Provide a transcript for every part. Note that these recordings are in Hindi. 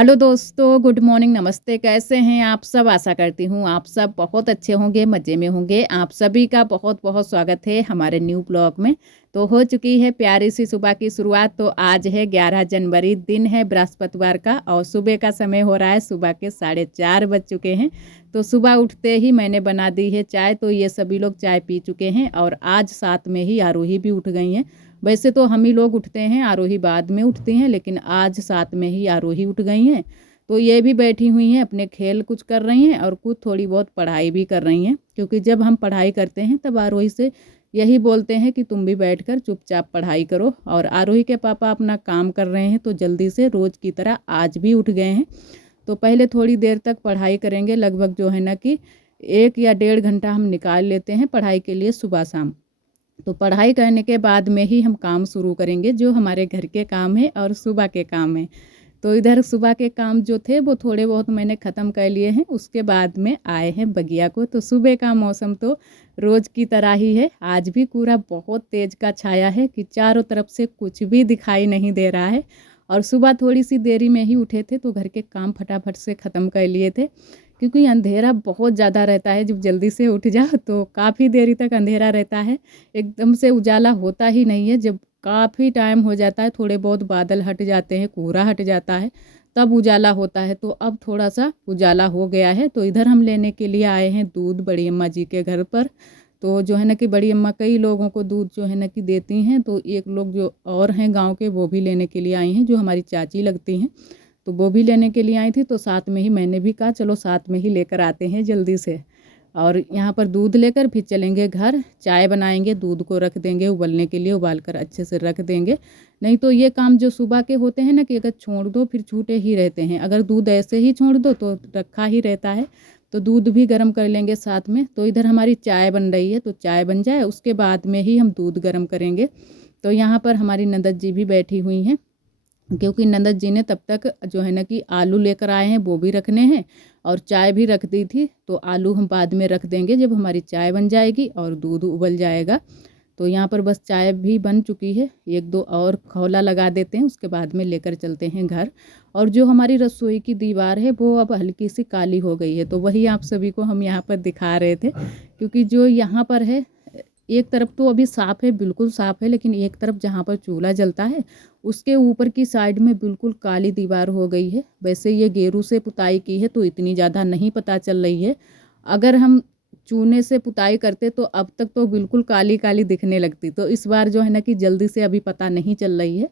हेलो दोस्तों, गुड मॉर्निंग, नमस्ते। कैसे हैं आप सब? आशा करती हूँ आप सब बहुत अच्छे होंगे, मज़े में होंगे। आप सभी का बहुत-बहुत स्वागत है हमारे न्यू ब्लॉग में। तो हो चुकी है प्यारी सी सुबह की शुरुआत। तो आज है 11 जनवरी, दिन है बृहस्पतिवार का और सुबह का समय हो रहा है, सुबह के 4:30 बज चुके हैं। तो सुबह उठते ही मैंने बना दी है चाय, तो ये सभी लोग चाय पी चुके हैं और आज साथ में ही आरोही भी उठ गई हैं। वैसे तो हम ही लोग उठते हैं, आरोही बाद में उठती हैं, लेकिन आज साथ में ही आरोही उठ गई हैं। तो ये भी बैठी हुई हैं, अपने खेल कुछ कर रही हैं और कुछ थोड़ी बहुत पढ़ाई भी कर रही हैं, क्योंकि जब हम पढ़ाई करते हैं तब आरोही से यही बोलते हैं कि तुम भी बैठकर चुपचाप पढ़ाई करो। और आरोही के पापा अपना काम कर रहे हैं, तो जल्दी से रोज़ की तरह आज भी उठ गए हैं। तो पहले थोड़ी देर तक पढ़ाई करेंगे, लगभग जो है ना कि 1 या 1.5 घंटा हम निकाल लेते हैं पढ़ाई के लिए सुबह शाम। तो पढ़ाई करने के बाद में ही हम काम शुरू करेंगे, जो हमारे घर के काम है और सुबह के काम है। तो इधर सुबह के काम जो थे वो थोड़े बहुत मैंने ख़त्म कर लिए हैं, उसके बाद में आए हैं बगिया को। तो सुबह का मौसम तो रोज़ की तरह ही है, आज भी पूरा बहुत तेज़ का छाया है कि चारों तरफ से कुछ भी दिखाई नहीं दे रहा है। और सुबह थोड़ी सी देरी में ही उठे थे, तो घर के काम फटाफट से ख़त्म कर लिए थे, क्योंकि अंधेरा बहुत ज़्यादा रहता है। जब जल्दी से उठ जाओ तो काफ़ी देरी तक अंधेरा रहता है, एकदम से उजाला होता ही नहीं है। जब काफ़ी टाइम हो जाता है, थोड़े बहुत बादल हट जाते हैं, कोहरा हट जाता है, तब उजाला होता है। तो अब थोड़ा-सा उजाला हो गया है। तो इधर हम लेने के लिए आए हैं दूध बड़ी अम्मा जी के घर पर। तो जो है ना कि बड़ी अम्मा कई लोगों को दूध जो है ना कि देती हैं, तो एक लोग जो और हैं गाँव के, वो भी लेने के लिए आई हैं, जो हमारी चाची लगती हैं। तो वो भी लेने के लिए आई थी, तो साथ में ही मैंने भी कहा चलो साथ में ही लेकर आते हैं जल्दी से। और यहाँ पर दूध लेकर फिर चलेंगे घर, चाय बनाएंगे, दूध को रख देंगे उबलने के लिए, उबाल कर अच्छे से रख देंगे। नहीं तो ये काम जो सुबह के होते हैं ना कि अगर छोड़ दो फिर छूटे ही रहते हैं, अगर दूध ऐसे ही छोड़ दो तो रखा ही रहता है। तो दूध भी गर्म कर लेंगे साथ में। तो इधर हमारी चाय बन रही है, तो चाय बन जाए उसके बाद में ही हम दूध गर्म करेंगे। तो यहाँ पर हमारी ननद जी भी बैठी हुई हैं, क्योंकि ननद जी ने तब तक जो है ना कि आलू लेकर आए हैं, वो भी रखने हैं और चाय भी रख दी थी। तो आलू हम बाद में रख देंगे जब हमारी चाय बन जाएगी और दूध उबल जाएगा। तो यहाँ पर बस चाय भी बन चुकी है, 1-2 और खौला लगा देते हैं, उसके बाद में लेकर चलते हैं घर। और जो हमारी रसोई की दीवार है वो अब हल्की सी काली हो गई है, तो वही आप सभी को हम यहाँ पर दिखा रहे थे। क्योंकि जो यहाँ पर है, एक तरफ तो अभी साफ़ है, बिल्कुल साफ़ है, लेकिन एक तरफ जहाँ पर चूल्हा जलता है उसके ऊपर की साइड में बिल्कुल काली दीवार हो गई है। वैसे ये गेरू से पुताई की है, तो इतनी ज़्यादा नहीं पता चल रही है। अगर हम चूने से पुताई करते तो अब तक तो बिल्कुल काली काली दिखने लगती। तो इस बार जो है ना कि जल्दी से अभी पता नहीं चल रही है।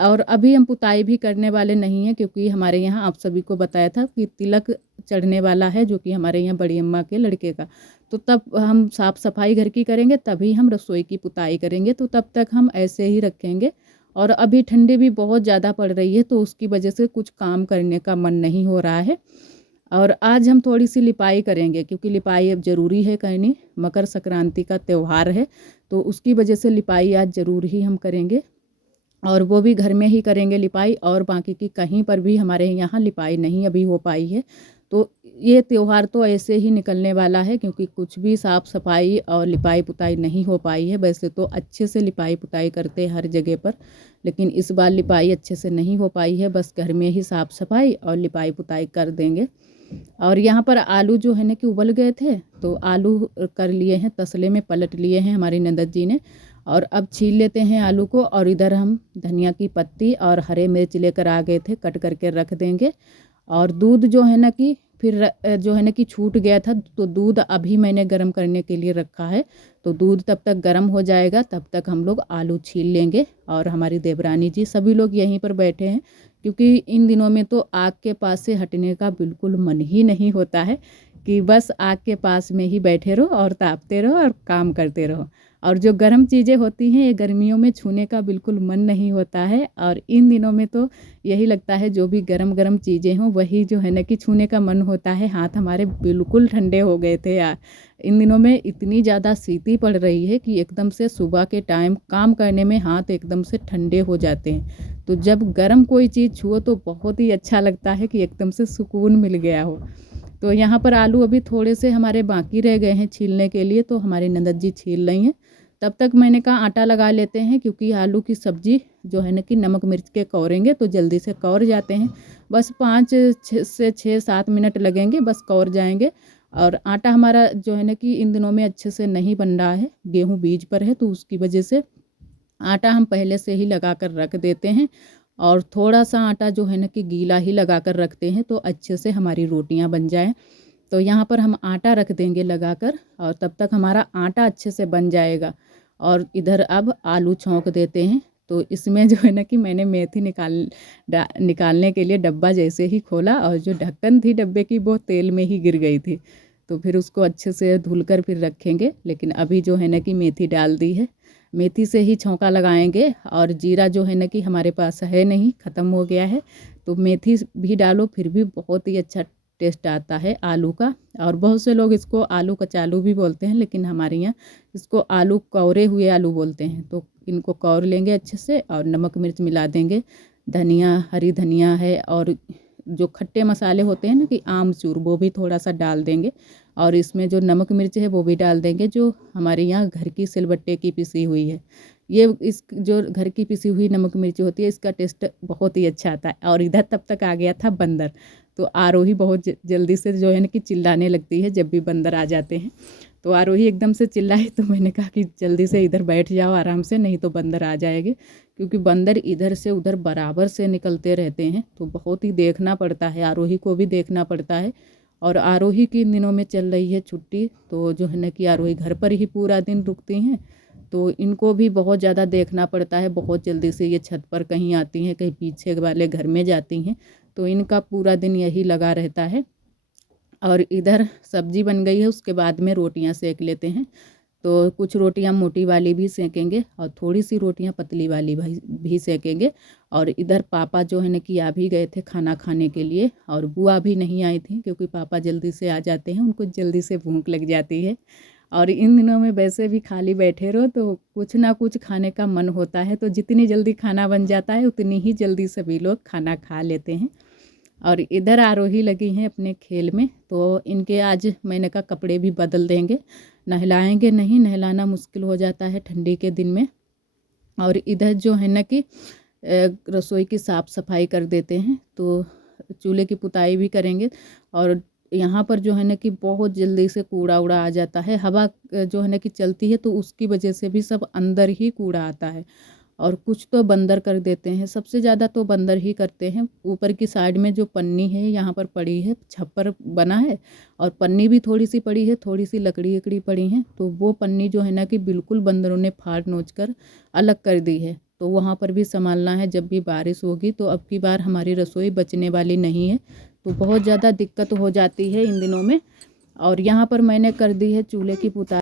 और अभी हम पुताई भी करने वाले नहीं हैं, क्योंकि हमारे यहाँ आप सभी को बताया था कि तिलक चढ़ने वाला है, जो कि हमारे यहाँ बड़ी अम्मा के लड़के का। तो तब हम साफ़ सफाई घर की करेंगे, तभी हम रसोई की पुताई करेंगे। तो तब तक हम ऐसे ही रखेंगे। और अभी ठंडी भी बहुत ज़्यादा पड़ रही है, तो उसकी वजह से कुछ काम करने का मन नहीं हो रहा है। और आज हम थोड़ी सी लिपाई करेंगे, क्योंकि लिपाई अब ज़रूरी है करनी, मकर संक्रांति का त्यौहार है, तो उसकी वजह से लिपाई आज ज़रूर ही हम करेंगे। और वो भी घर में ही करेंगे लिपाई, और बाकी की कहीं पर भी हमारे यहाँ लिपाई नहीं अभी हो पाई है। तो ये त्यौहार तो ऐसे ही निकलने वाला है, क्योंकि कुछ भी साफ़ सफाई और लिपाई पुताई नहीं हो पाई है। वैसे तो अच्छे से लिपाई पुताई करते हैं हर जगह पर, लेकिन इस बार लिपाई अच्छे से नहीं हो पाई है। बस घर में ही साफ़ सफाई और लिपाई पुताई कर देंगे। और यहाँ पर आलू जो है ना कि उबल गए थे, तो आलू कर लिए हैं, तसले में पलट लिए हैं हमारी ननद जी ने। और अब छील लेते हैं आलू को, और इधर हम धनिया की पत्ती और हरे मिर्च लेकर आ गए थे, कट करके रख देंगे। और दूध जो है ना कि फिर जो है ना कि छूट गया था, तो दूध अभी मैंने गर्म करने के लिए रखा है। तो दूध तब तक गर्म हो जाएगा, तब तक हम लोग आलू छील लेंगे। और हमारी देवरानी जी सभी लोग यहीं पर बैठे हैं, क्योंकि इन दिनों में तो आग के पास से हटने का बिल्कुल मन ही नहीं होता है, कि बस आग के पास में ही बैठे रहो और तापते रहो और काम करते रहो। और जो गर्म चीज़ें होती हैं, ये गर्मियों में छूने का बिल्कुल मन नहीं होता है। और इन दिनों में तो यही लगता है जो भी गरम गरम चीज़ें हों वही जो है ना कि छूने का मन होता है। हाथ हमारे बिल्कुल ठंडे हो गए थे यार, इन दिनों में इतनी ज़्यादा शीती पड़ रही है कि एकदम से सुबह के टाइम काम करने में हाथ एकदम से ठंडे हो जाते हैं। तो जब गर्म कोई चीज़ छुओ तो बहुत ही अच्छा लगता है कि एकदम से सुकून मिल गया हो। तो यहाँ पर आलू अभी थोड़े से हमारे बाकी रह गए हैं छीलने के लिए, तो हमारी ननद जी छील रही हैं। तब तक मैंने कहा आटा लगा लेते हैं, क्योंकि आलू की सब्ज़ी जो है ना कि नमक मिर्च के कौरेंगे तो जल्दी से कौर जाते हैं। बस 5 से 6-7 मिनट लगेंगे, बस कौर जाएंगे। और आटा हमारा जो है ना कि इन दिनों में अच्छे से नहीं बन रहा है, गेहूँ बीज पर है, तो उसकी वजह से आटा हम पहले से ही लगा कर रख देते हैं। और थोड़ा सा आटा जो है ना कि गीला ही लगा कर रखते हैं, तो अच्छे से हमारी रोटियां बन जाएं। तो यहाँ पर हम आटा रख देंगे लगाकर, और तब तक हमारा आटा अच्छे से बन जाएगा। और इधर अब आलू छौंक देते हैं। तो इसमें जो है ना कि मैंने मेथी निकालने के लिए डब्बा जैसे ही खोला, और जो ढक्कन थी डब्बे की वो तेल में ही गिर गई थी। तो फिर उसको अच्छे से धुलकर फिर रखेंगे। लेकिन अभी जो है ना कि मेथी डाल दी है, मेथी से ही छौंका लगाएंगे। और जीरा जो है ना कि हमारे पास है नहीं, ख़त्म हो गया है, तो मेथी भी डालो, फिर भी बहुत ही अच्छा टेस्ट आता है आलू का। और बहुत से लोग इसको आलू कचालू भी बोलते हैं, लेकिन हमारे यहाँ इसको आलू कौरे हुए आलू बोलते हैं। तो इनको कौर लेंगे अच्छे से, और नमक मिर्च मिला देंगे, धनिया, हरी धनिया है, और जो खट्टे मसाले होते हैं ना कि आमचूर, वो भी थोड़ा सा डाल देंगे। और इसमें जो नमक मिर्च है वो भी डाल देंगे, जो हमारे यहाँ घर की सिलबट्टे की पिसी हुई है। ये इस जो घर की पिसी हुई नमक मिर्च होती है, इसका टेस्ट बहुत ही अच्छा आता है। और इधर तब तक आ गया था बंदर। तो आरोही बहुत जल्दी से जो है ना कि चिल्लाने लगती है जब भी बंदर आ जाते हैं। तो आरोही एकदम से चिल्लाई, तो मैंने कहा कि जल्दी से इधर बैठ जाओ आराम से, नहीं तो बंदर आ जाएंगे। क्योंकि बंदर इधर से उधर बराबर से निकलते रहते हैं, तो बहुत ही देखना पड़ता है, आरोही को भी देखना पड़ता है। और आरोही की इन दिनों में चल रही है छुट्टी, तो जो है ना कि आरोही घर पर ही पूरा दिन रुकती हैं। तो इनको भी बहुत ज़्यादा देखना पड़ता है। बहुत जल्दी से ये छत पर कहीं आती हैं, कहीं पीछे वाले घर में जाती हैं, तो इनका पूरा दिन यही लगा रहता है। और इधर सब्जी बन गई है, उसके बाद में रोटियां सेक लेते हैं। तो कुछ रोटियां मोटी वाली भी सेकेंगे, और थोड़ी सी रोटियां पतली वाली भी सेकेंगे। और इधर पापा जो है ना कि आ भी गए थे खाना खाने के लिए, और बुआ भी नहीं आई थी, क्योंकि पापा जल्दी से आ जाते हैं, उनको जल्दी से भूख लग जाती है। और इन दिनों में वैसे भी खाली बैठे रहो तो कुछ ना कुछ खाने का मन होता है, तो जितनी जल्दी खाना बन जाता है उतनी ही जल्दी सभी लोग खाना खा लेते हैं। और इधर आरोही लगी हैं अपने खेल में, तो इनके आज मैंने कहा कपड़े भी बदल देंगे, नहलाएंगे नहीं, नहलाना मुश्किल हो जाता है ठंडी के दिन में। और इधर जो है ना कि रसोई की साफ़ सफाई कर देते हैं, तो चूल्हे की पुताई भी करेंगे। और यहाँ पर जो है ना कि बहुत जल्दी से कूड़ा उड़ा आ जाता है, हवा जो है ना कि चलती है, तो उसकी वजह से भी सब अंदर ही कूड़ा आता है। और कुछ तो बंदर कर देते हैं, सबसे ज़्यादा तो बंदर ही करते हैं। ऊपर की साइड में जो पन्नी है यहाँ पर पड़ी है, छप्पर बना है, और पन्नी भी थोड़ी सी पड़ी है, थोड़ी सी लकड़ी पड़ी हैं, तो वो पन्नी जो है ना कि बिल्कुल बंदरों ने फाड़ नोच कर अलग कर दी है। तो वहाँ पर भी संभालना है, जब भी बारिश होगी तो अब की बार हमारी रसोई बचने वाली नहीं है, तो बहुत ज़्यादा दिक्कत हो जाती है इन दिनों में। और यहाँ पर मैंने कर दी है चूल्हे की पुताई।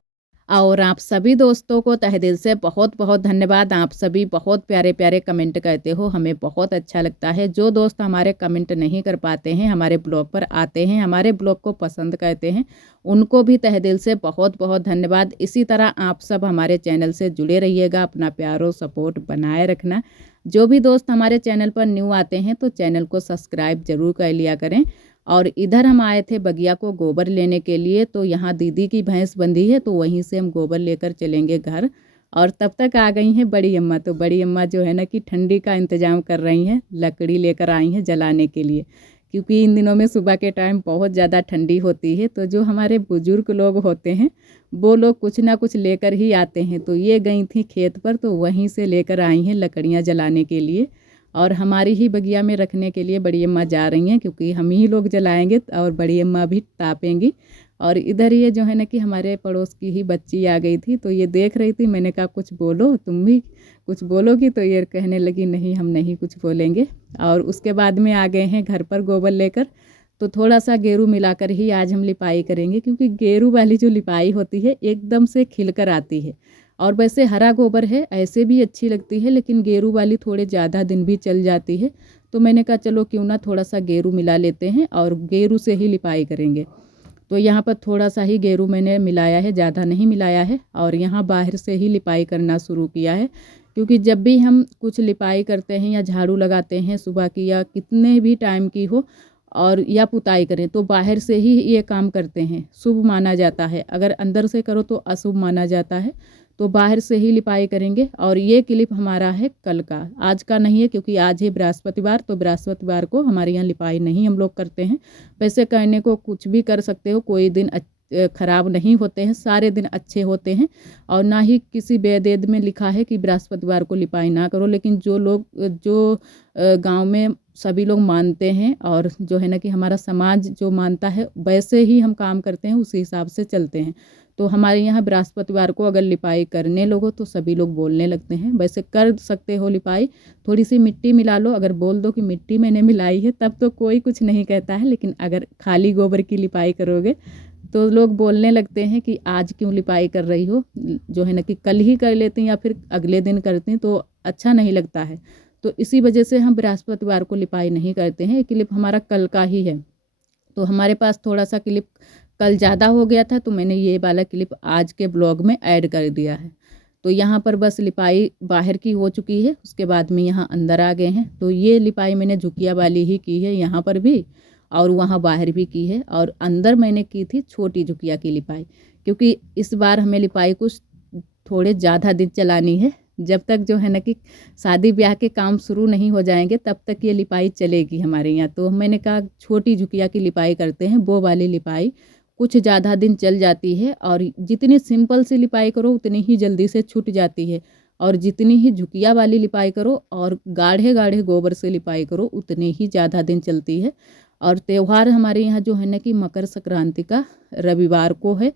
और आप सभी दोस्तों को तहे दिल से बहुत बहुत धन्यवाद। आप सभी बहुत प्यारे प्यारे कमेंट करते हो, हमें बहुत अच्छा लगता है। जो दोस्त हमारे कमेंट नहीं कर पाते हैं, हमारे ब्लॉग पर आते हैं, हमारे ब्लॉग को पसंद करते हैं, उनको भी तहे दिल से बहुत बहुत धन्यवाद। इसी तरह आप सब हमारे चैनल से जुड़े रहिएगा, अपना प्यार और सपोर्ट बनाए रखना। जो भी दोस्त हमारे चैनल पर न्यू आते हैं तो चैनल को सब्सक्राइब ज़रूर कर लिया करें। और इधर हम आए थे बगिया को गोबर लेने के लिए, तो यहाँ दीदी की भैंस बंधी है, तो वहीं से हम गोबर लेकर चलेंगे घर। और तब तक आ गई हैं बड़ी अम्मा, तो बड़ी अम्मा जो है ना कि ठंडी का इंतज़ाम कर रही हैं, लकड़ी लेकर आई हैं जलाने के लिए, क्योंकि इन दिनों में सुबह के टाइम बहुत ज़्यादा ठंडी होती है। तो जो हमारे बुज़ुर्ग लोग होते हैं वो लोग कुछ ना कुछ लेकर ही आते हैं, तो ये गई थी खेत पर, तो वहीं से लेकर आई हैं लकड़ियाँ जलाने के लिए। और हमारी ही बगिया में रखने के लिए बड़ी अम्मा जा रही हैं, क्योंकि हम ही लोग जलाएंगे और बड़ी अम्मा भी तापेंगी। और इधर ये जो है ना कि हमारे पड़ोस की ही बच्ची आ गई थी, तो ये देख रही थी, मैंने कहा कुछ बोलो, तुम भी कुछ बोलोगी, तो ये कहने लगी नहीं हम नहीं कुछ बोलेंगे। और उसके बाद में आ गए हैं घर पर गोबर लेकर, तो थोड़ा सा गेरू मिलाकर ही आज हम लिपाई करेंगे, क्योंकि गेरू वाली जो लिपाई होती है एकदम से खिल कर आती है। और वैसे हरा गोबर है ऐसे भी अच्छी लगती है, लेकिन गेरू वाली थोड़े ज़्यादा दिन भी चल जाती है। तो मैंने कहा चलो क्यों ना थोड़ा सा गेरू मिला लेते हैं और गेरू से ही लिपाई करेंगे। तो यहाँ पर थोड़ा सा ही गेरू मैंने मिलाया है, ज़्यादा नहीं मिलाया है। और यहाँ बाहर से ही लिपाई करना शुरू किया है, क्योंकि जब भी हम कुछ लिपाई करते हैं या झाड़ू लगाते हैं सुबह की या कितने भी टाइम की हो, और या पुताई करें तो बाहर से ही ये काम करते हैं, शुभ माना जाता है। अगर अंदर से करो तो अशुभ माना जाता है, तो बाहर से ही लिपाई करेंगे। और ये क्लिप हमारा है कल का, आज का नहीं है, क्योंकि आज है बृहस्पतिवार, तो बृहस्पतिवार को हमारे यहाँ लिपाई नहीं हम लोग करते हैं। वैसे करने को कुछ भी कर सकते हो, कोई दिन खराब नहीं होते हैं, सारे दिन अच्छे होते हैं। और ना ही किसी वेद में लिखा है कि बृहस्पतिवार को लिपाई ना करो, लेकिन जो गांव में सभी लोग मानते हैं और जो है ना कि हमारा समाज जो मानता है वैसे ही हम काम करते हैं, उसी हिसाब से चलते हैं। तो हमारे यहाँ बृहस्पतिवार को अगर लिपाई करने लोगो तो सभी लोग बोलने लगते हैं। वैसे कर सकते हो लिपाई, थोड़ी सी मिट्टी मिला लो, अगर बोल दो कि मिट्टी मैंने मिलाई है तब तो कोई कुछ नहीं कहता है। लेकिन अगर खाली गोबर की लिपाई करोगे तो लोग बोलने लगते हैं कि आज क्यों लिपाई कर रही हो, जो है ना कि कल ही कर लेते हैं या फिर अगले दिन करते हैं तो अच्छा नहीं लगता है। तो इसी वजह से हम बृहस्पतिवार को लिपाई नहीं करते हैं। ये क्लिप हमारा कल का ही है, तो हमारे पास थोड़ा सा क्लिप कल ज़्यादा हो गया था, तो मैंने ये वाला क्लिप आज के ब्लॉग में ऐड कर दिया है। तो यहाँ पर बस लिपाई बाहर की हो चुकी है, उसके बाद में यहाँ अंदर आ गए हैं। तो ये लिपाई मैंने झुकिया वाली ही की है, यहाँ पर भी और वहाँ बाहर भी की है। और अंदर मैंने की थी छोटी झुकिया की लिपाई, क्योंकि इस बार हमें लिपाई कुछ थोड़े ज़्यादा दिन चलानी है। जब तक जो है ना कि शादी ब्याह के काम शुरू नहीं हो जाएंगे तब तक ये लिपाई चलेगी हमारे यहाँ। तो मैंने कहा छोटी झुकिया की लिपाई करते हैं, वो वाली लिपाई कुछ ज़्यादा दिन चल जाती है। और जितनी सिंपल सी लिपाई करो उतनी ही जल्दी से छूट जाती है, और जितनी ही झुकिया वाली लिपाई करो और गाढ़े गाढ़े गोबर से लिपाई करो उतनी ही ज़्यादा दिन चलती है। और त्यौहार हमारे यहाँ जो है ना कि मकर संक्रांति का रविवार को है।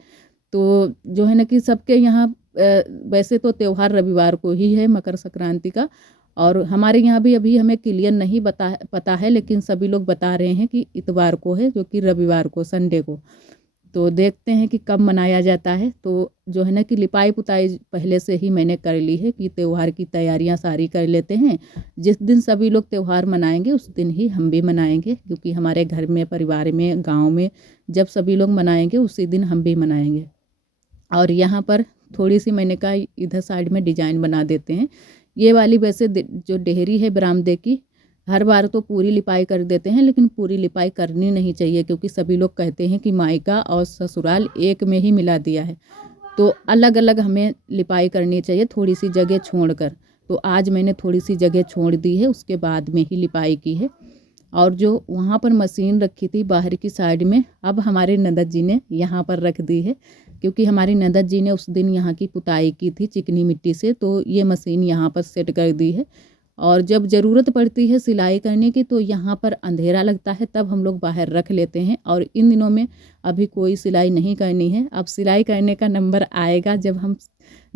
तो जो है ना कि सबके यहाँ वैसे तो त्यौहार रविवार को ही है मकर संक्रांति का, और हमारे यहाँ भी अभी हमें क्लियर नहीं पता है, लेकिन सभी लोग बता रहे हैं कि इतवार को है, जो कि रविवार को, संडे को। तो देखते हैं कि कब मनाया जाता है। तो जो है ना कि लिपाई पुताई पहले से ही मैंने कर ली है कि त्यौहार की तैयारियां सारी कर लेते हैं। जिस दिन सभी लोग त्यौहार मनाएंगे उस दिन ही हम भी मनाएंगे, क्योंकि हमारे घर में, परिवार में, गांव में जब सभी लोग मनाएंगे उसी दिन हम भी मनाएंगे। और यहाँ पर थोड़ी सी मैंने कहा इधर साइड में डिजाइन बना देते हैं। ये वाली वैसे जो डेहरी है बरामदे की, हर बार तो पूरी लिपाई कर देते हैं, लेकिन पूरी लिपाई करनी नहीं चाहिए, क्योंकि सभी लोग कहते हैं कि मायका और ससुराल एक में ही मिला दिया है। तो अलग अलग हमें लिपाई करनी चाहिए, थोड़ी सी जगह छोड़कर। तो आज मैंने थोड़ी सी जगह छोड़ दी है, उसके बाद में ही लिपाई की है। और जो वहाँ पर मशीन रखी थी बाहर की साइड में, अब हमारे ननद जी ने यहाँ पर रख दी है, क्योंकि हमारी ननद जी ने उस दिन यहाँ की पुताई की थी चिकनी मिट्टी से, तो ये मशीन यहाँ पर सेट कर दी है। और जब ज़रूरत पड़ती है सिलाई करने की तो यहाँ पर अंधेरा लगता है, तब हम लोग बाहर रख लेते हैं। और इन दिनों में अभी कोई सिलाई नहीं करनी है। अब सिलाई करने का नंबर आएगा जब हम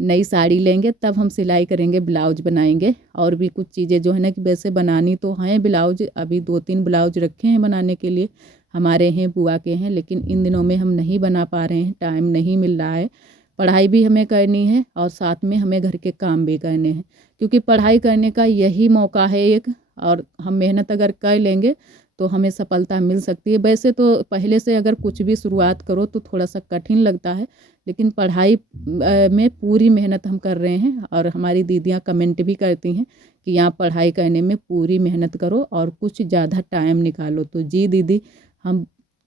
नई साड़ी लेंगे, तब हम सिलाई करेंगे, ब्लाउज बनाएंगे। और भी कुछ चीज़ें जो है ना कि वैसे बनानी तो हैं ब्लाउज, अभी 2-3 ब्लाउज रखे हैं बनाने के लिए, हमारे हैं, बुआ के हैं, लेकिन इन दिनों में हम नहीं बना पा रहे हैं, टाइम नहीं मिल रहा है। पढ़ाई भी हमें करनी है और साथ में हमें घर के काम भी करने हैं, क्योंकि पढ़ाई करने का यही मौका है एक, और हम मेहनत अगर कर लेंगे तो हमें सफलता मिल सकती है। वैसे तो पहले से अगर कुछ भी शुरुआत करो तो थोड़ा सा कठिन लगता है, लेकिन पढ़ाई में पूरी मेहनत हम कर रहे हैं। और हमारी दीदियाँ कमेंट भी करती हैं कि यहाँ पढ़ाई करने में पूरी मेहनत करो और कुछ ज़्यादा टाइम निकालो। तो जी दीदी, हम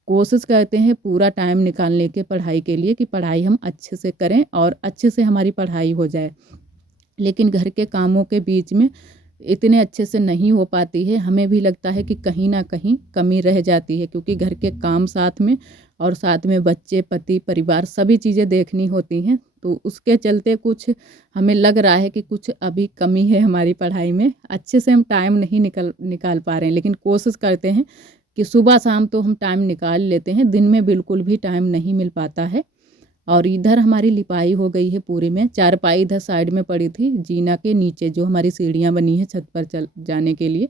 कोशिश करते हैं पूरा टाइम निकालने के पढ़ाई के लिए, कि पढ़ाई हम अच्छे से करें और अच्छे से हमारी पढ़ाई हो जाए। लेकिन घर के कामों के बीच में इतने अच्छे से नहीं हो पाती है, हमें भी लगता है कि कहीं ना कहीं कमी रह जाती है, क्योंकि घर के काम साथ में, और साथ में बच्चे, पति, परिवार, सभी चीज़ें देखनी होती हैं। तो उसके चलते कुछ हमें लग रहा है कि कुछ अभी कमी है हमारी पढ़ाई में, अच्छे से हम टाइम नहीं निकाल पा रहे हैं। लेकिन कोशिश करते हैं कि सुबह शाम तो हम टाइम निकाल लेते हैं, दिन में बिल्कुल भी टाइम नहीं मिल पाता है। और इधर हमारी लिपाई हो गई है पूरे में। चारपाई इधर साइड में पड़ी थी जीना के नीचे, जो हमारी सीढ़ियाँ बनी है छत पर जाने के लिए,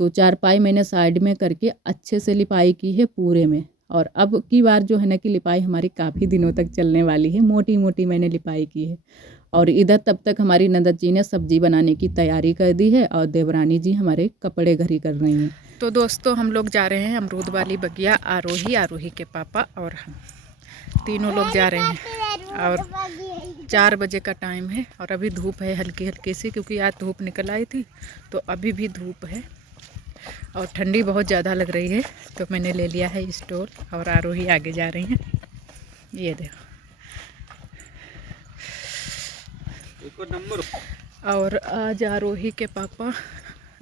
तो चारपाई मैंने साइड में करके अच्छे से लिपाई की है पूरे में। और अब की बार जो है ना कि लिपाई हमारी काफ़ी दिनों तक चलने वाली है, मोटी मोटी मैंने लिपाई की है। और इधर तब तक हमारी ननद जी ने सब्जी बनाने की तैयारी कर दी है, और देवरानी जी हमारे कपड़े घरी कर रही हैं। तो दोस्तों, हम लोग जा रहे हैं अमरूद वाली बगिया, आरोही के पापा और हम तीनों लोग जा रहे हैं। और 4 बजे का टाइम है, और अभी धूप है हल्की हल्की सी, क्योंकि आज धूप निकल आई थी, तो अभी भी धूप है। और ठंडी बहुत ज़्यादा लग रही है तो मैंने ले लिया है स्टोल और आरोही आगे जा रही हैं। ये देखो और आज आरोही के पापा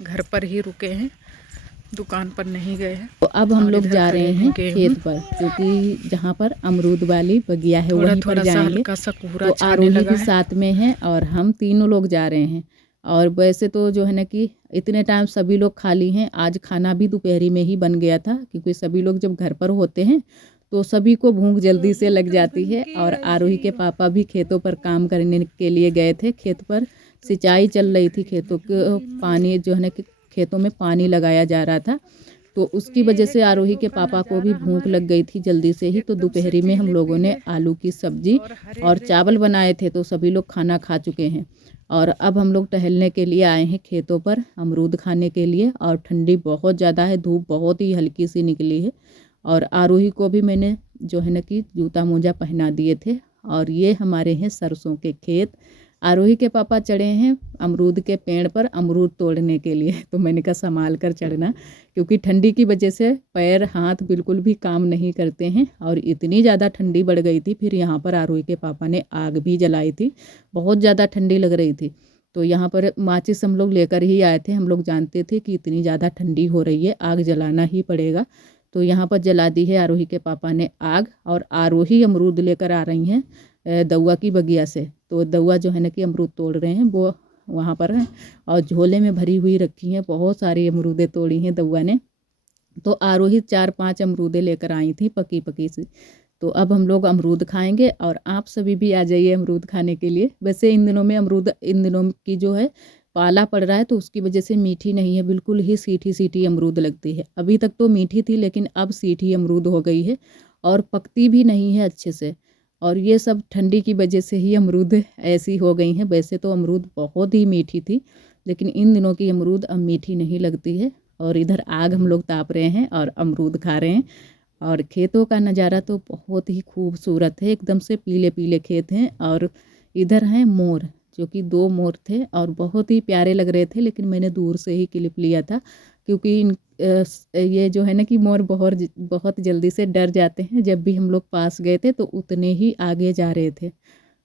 घर पर ही रुके हैं, दुकान पर नहीं गए हैं। तो अब हम लोग जा रहे हैं खेत पर, क्योंकि जहाँ पर अमरूद वाली बगिया है वहीं पर जाएंगे। तो आरोही भी साथ में है और हम तीनों लोग जा रहे हैं। और वैसे तो जो है ना कि इतने टाइम सभी लोग खाली हैं। आज खाना भी दोपहरी में ही बन गया था, क्योंकि सभी लोग जब घर पर होते हैं तो सभी को भूख जल्दी से लग जाती है। और आरोही के पापा भी खेतों पर काम करने के लिए गए थे। खेत पर सिंचाई चल रही थी, खेतों के पानी जो है ना कि खेतों में पानी लगाया जा रहा था, तो उसकी वजह से आरोही के पापा को भी भूख लग गई थी जल्दी से ही। तो दोपहरी में हम लोगों ने आलू की सब्जी और चावल बनाए थे, तो सभी लोग खाना खा चुके हैं। और अब हम लोग टहलने के लिए आए हैं खेतों पर अमरूद खाने के लिए। और ठंडी बहुत ज़्यादा है, धूप बहुत ही हल्की सी निकली है। और आरोही को भी मैंने जो है ना कि जूता मोजा पहना दिए थे। और ये हमारे हैं सरसों के खेत। आरोही के पापा चढ़े हैं अमरूद के पेड़ पर अमरूद तोड़ने के लिए। तो मैंने कहा संभाल कर चढ़ना, क्योंकि ठंडी की वजह से पैर हाथ बिल्कुल भी काम नहीं करते हैं। और इतनी ज़्यादा ठंडी बढ़ गई थी। फिर यहाँ पर आरोही के पापा ने आग भी जलाई थी, बहुत ज़्यादा ठंडी लग रही थी। तो यहाँ पर माचिस हम लोग लेकर ही आए थे। हम लोग जानते थे कि इतनी ज़्यादा ठंडी हो रही है, आग जलाना ही पड़ेगा। तो यहाँ पर जला दी है आरोही के पापा ने आग। और आरोही अमरूद लेकर आ रही हैं दउआ की बगिया से। तो दउआ जो है ना कि अमरूद तोड़ रहे हैं, वो वहाँ पर है और झोले में भरी हुई रखी हैं। बहुत सारी अमरूदें तोड़ी हैं दउआ ने। तो आरोही 4-5 अमरूदें लेकर आई थी पकी पकी सी। तो अब हम लोग अमरूद खाएंगे और आप सभी भी आ जाइए अमरूद खाने के लिए। वैसे इन दिनों में अमरूद, इन दिनों की जो है पाला पड़ रहा है, तो उसकी वजह से मीठी नहीं है, बिल्कुल ही सीठी सीठी अमरूद लगती है। अभी तक तो मीठी थी, लेकिन अब सीठी अमरूद हो गई है और पकती भी नहीं है अच्छे से। और ये सब ठंडी की वजह से ही अमरूद ऐसी हो गई हैं। वैसे तो अमरूद बहुत ही मीठी थी, लेकिन इन दिनों की अमरूद अब मीठी नहीं लगती है। और इधर आग हम लोग ताप रहे हैं और अमरूद खा रहे हैं। और खेतों का नज़ारा तो बहुत ही खूबसूरत है, एकदम से पीले पीले खेत हैं। और इधर हैं मोर, जो कि 2 मोर थे और बहुत ही प्यारे लग रहे थे। लेकिन मैंने दूर से ही क्लिप लिया था, क्योंकि ये जो है ना कि मोर बहुत जल्दी से डर जाते हैं। जब भी हम लोग पास गए थे तो उतने ही आगे जा रहे थे।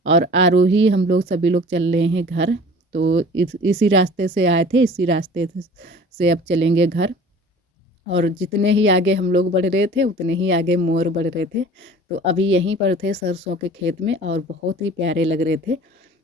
और आरोही हम लोग सभी लोग चल रहे हैं घर। तो इसी रास्ते से आए थे, इसी रास्ते से अब चलेंगे घर। और जितने ही आगे हम लोग बढ़ रहे थे उतने ही आगे मोर बढ़ रहे थे। तो अभी यहीं पर थे सरसों के खेत में और बहुत ही प्यारे लग रहे थे।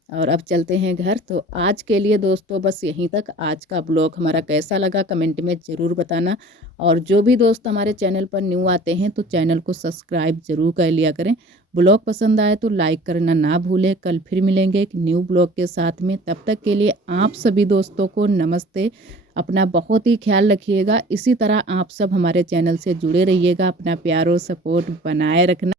और अब चलते हैं घर। तो आज के लिए दोस्तों बस यहीं तक। आज का ब्लॉग हमारा कैसा लगा कमेंट में ज़रूर बताना। और जो भी दोस्त हमारे चैनल पर न्यू आते हैं तो चैनल को सब्सक्राइब ज़रूर कर लिया करें। ब्लॉग पसंद आए तो लाइक करना ना भूलें। कल फिर मिलेंगे एक न्यू ब्लॉग के साथ में। तब तक के लिए आप सभी दोस्तों को नमस्ते। अपना बहुत ही ख्याल रखिएगा। इसी तरह आप सब हमारे चैनल से जुड़े रहिएगा। अपना प्यार और सपोर्ट बनाए रखना।